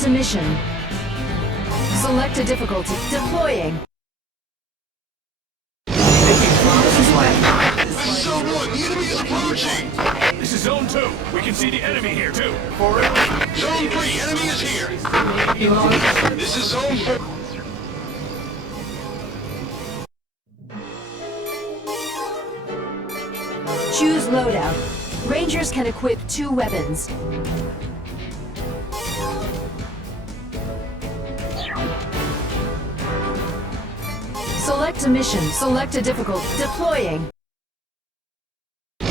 Select a mission. Select a difficulty. Deploying. This is Zone 1. The enemy is approaching. This is Zone 2. We can see the enemy here, too. Zone 3. Enemy is here. This is Zone 4. Choose loadout. Rangers can equip 2 weapons. Select a mission. Select a difficulty. Deploying. This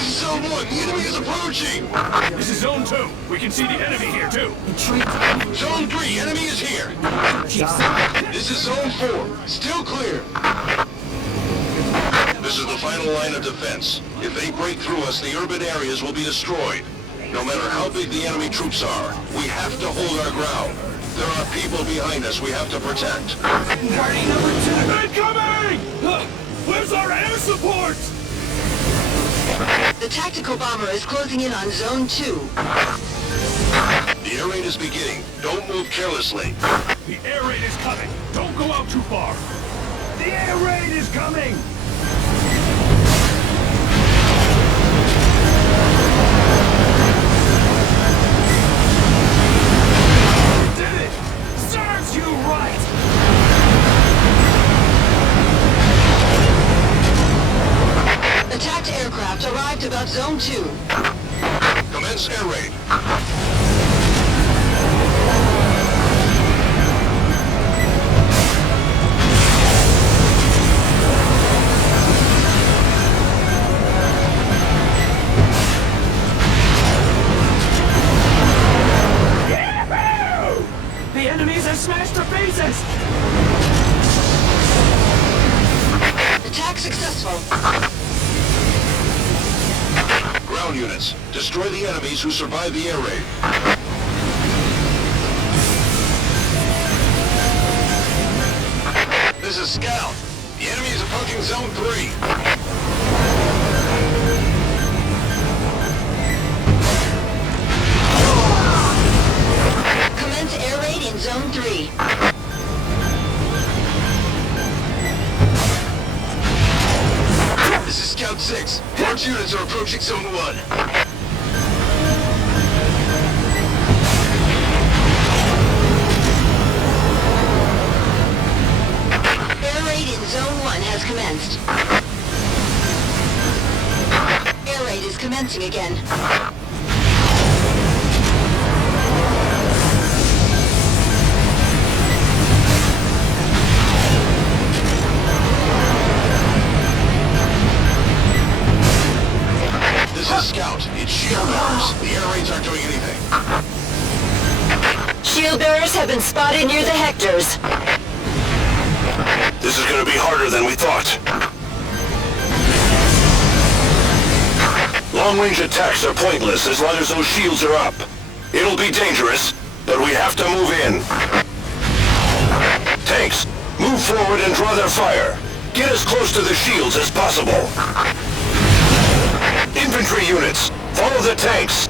is Zone 1. The enemy is approaching. This is Zone 2. We can see the enemy here, too. Zone 3. Enemy is here. This is Zone 4. Still clear. This is the final line of defense. If they break through us, the urban areas will be destroyed. No matter how big the enemy troops are, we have to hold our ground. There are people behind us we have to protect. Party number 2. Incoming! Where's our air support? The tactical bomber is closing in on Zone 2. The air raid is beginning. Don't move carelessly. The air raid is coming. Don't go out too far. The air raid is coming! Did it! Serves you right! Attacked aircraft arrived about Zone 2. Commence air raid. The enemies are smashed to pieces! Attack successful. Ground units, destroy the enemies who survived the air raid. This is Scout. The enemy is approaching Zone 3. Commence air raid in Zone 3. This is Scout 6. Large units are approaching Zone 1. Air raid in Zone 1 has commenced. Air raid is commencing again. This is Scout. It's shield bearers. The air raids aren't doing anything. Shield bearers have been spotted near the Hectors. This is going to be harder than we thought. Long-range attacks are pointless as long as those shields are up. It'll be dangerous, but we have to move in. Tanks, move forward and draw their fire. Get as close to the shields as possible. Infantry units, follow the tanks.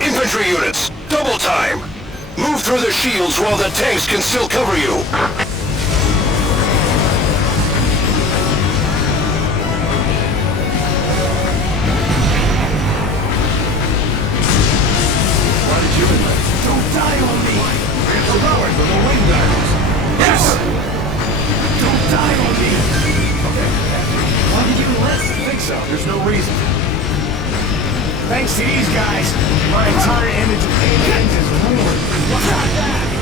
Infantry units, double time. Move through the shields while the tanks can still cover you. Don't die on me! We're powered with the wing gunners! Yes! Don't die on me! Okay. Why did you enlist? I think so. There's no reason. Thanks to these guys, my entire image of aliens is ruined. What's that?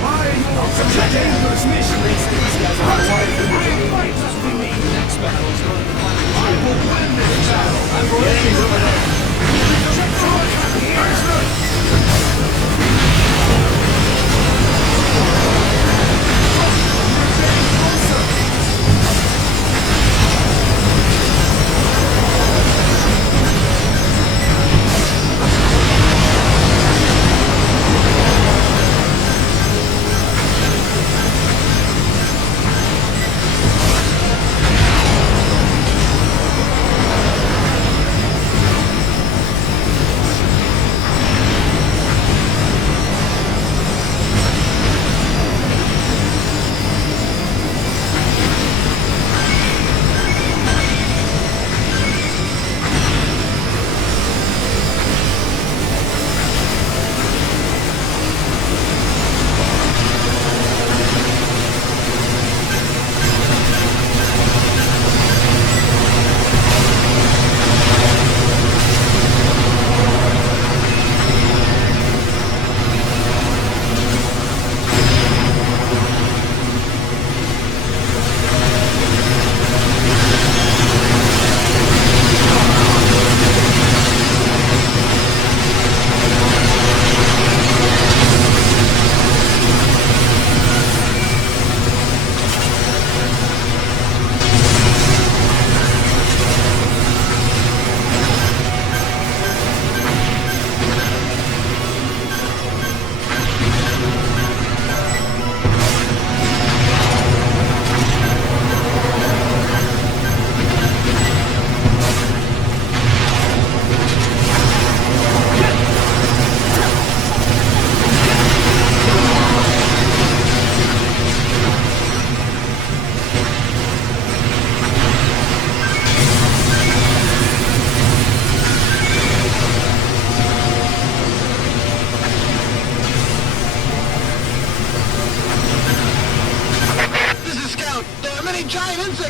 Why are you all such a dangerous mission? These guys are wired to fight. Just be me. The next battle is going to be mine. I will win this battle. I'm ready over there. Check forward. Here's the...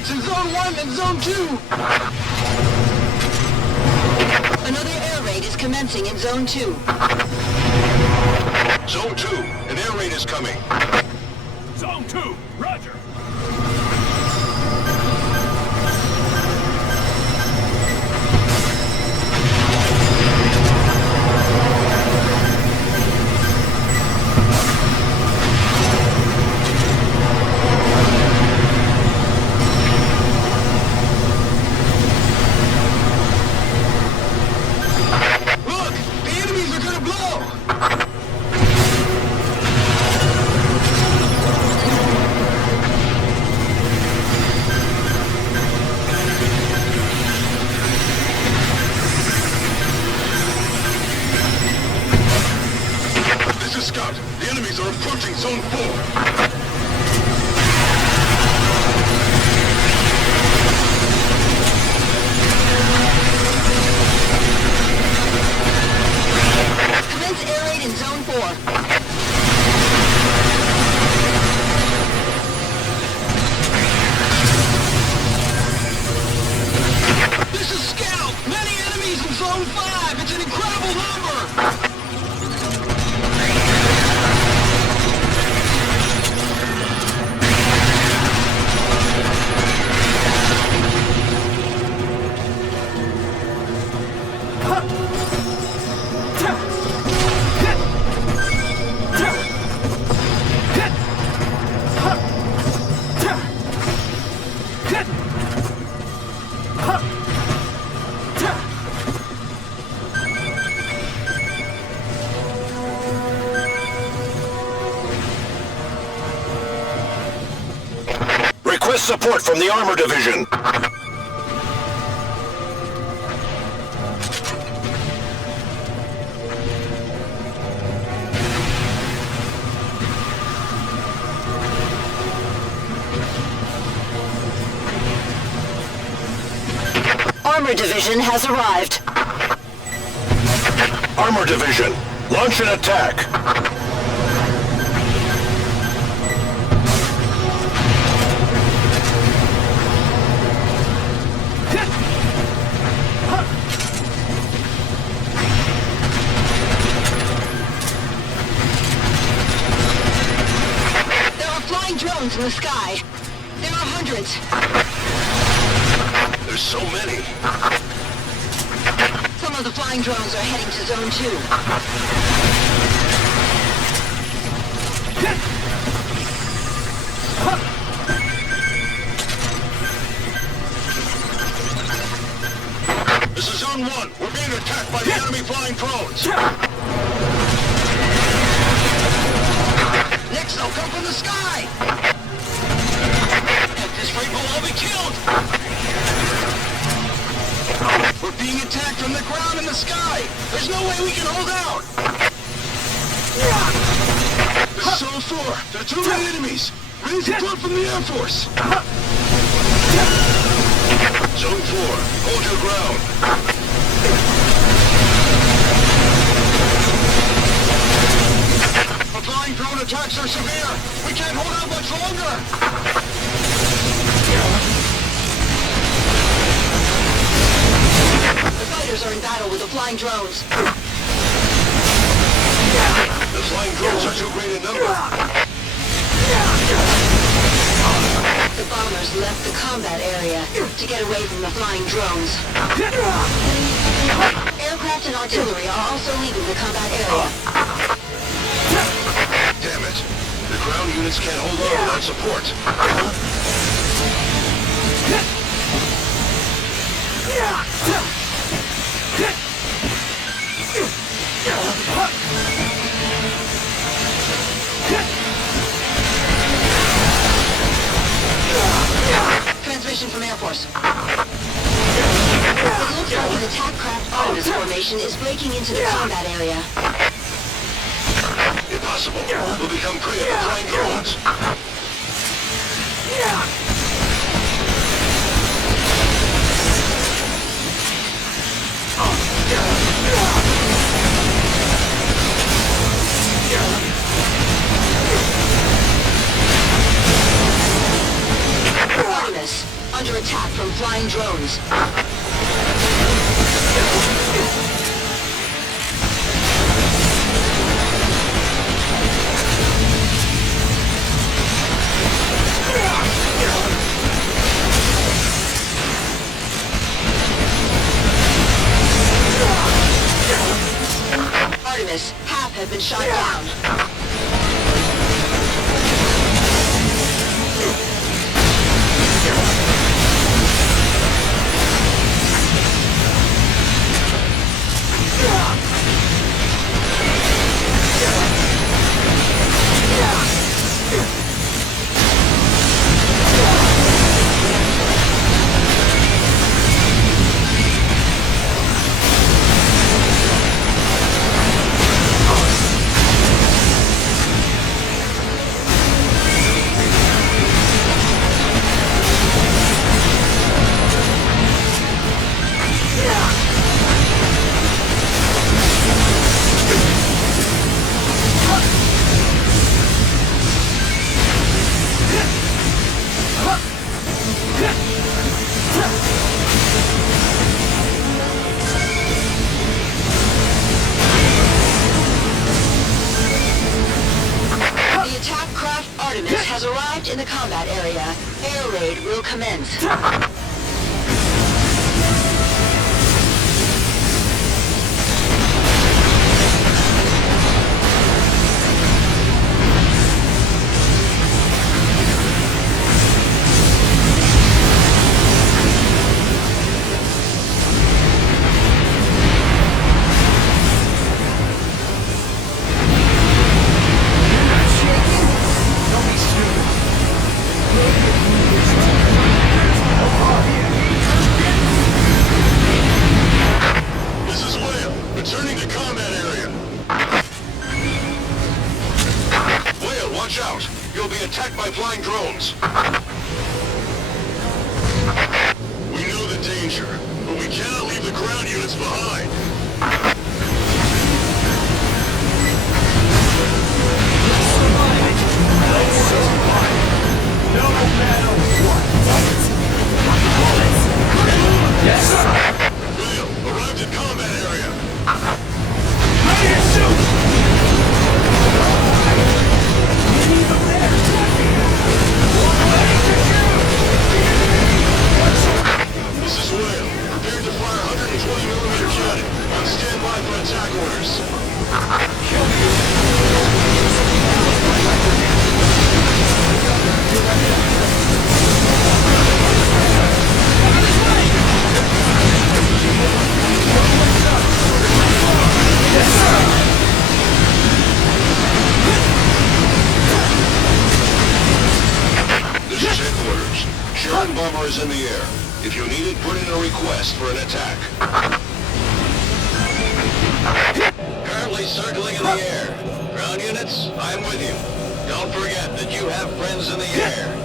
raids in Zone 1 and Zone 2! Another air raid is commencing in Zone 2. Zone 2, an air raid is coming. Zone 2, roger! Look! The enemies are gonna blow! This is Scout. The enemies are approaching Zone 4. Commence air raid in Zone 4. This is Scout! Many enemies in Zone 5! It's an incredible number! Request support from the Armor Division. Armor Division has arrived. Armor Division, launch an attack. There are flying drones in the sky. There are hundreds. There's so many. Some of the flying drones are heading to Zone 2. This is Zone 1. We're being attacked by the enemy flying drones. Next they'll come from the sky! At this rate we'll all be killed! We're being attacked from the ground and the sky! There's no way we can hold out! This is Zone 4. There are too many enemies. We need support from the Air Force. Zone 4, hold your ground. The flying drone attacks are severe! We can't hold out much longer! The fighters are in battle with the flying drones. The flying drones are too great in number. The bombers left the combat area to get away from the flying drones. Aircraft and artillery are also leaving the combat area. Damn it. The ground units can't hold on without support. Transmission from Air Force. It looks like an attack craft Artemis formation is breaking into the combat area. Impossible. We'll become prey of the flying drones. Artemis, Artemis, half have been shot down. The attack craft Artemis has arrived in the combat area. Air raid will commence. This is Whale, returning to combat area. Whale, watch out. You'll be attacked by flying drones. We know the danger, but we cannot leave the ground units behind. No matter what. Yes, sir. Whale, arrived at combat area. Ready to shoot. This is Whale, prepared to fire 120mm cannon. On standby for attack orders. This is headquarters. Sheridan bomber is in the air. If you need it, put in a request for an attack. Currently circling in the air. Ground units, I'm with you. Don't forget that you have friends in the air.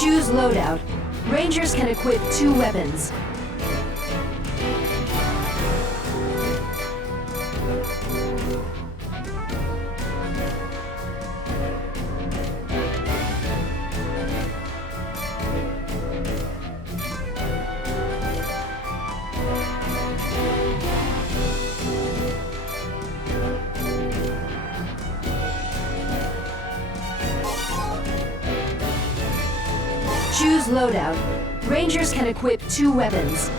Choose loadout. Rangers can equip 2 weapons. Choose loadout. Rangers can equip 2 weapons.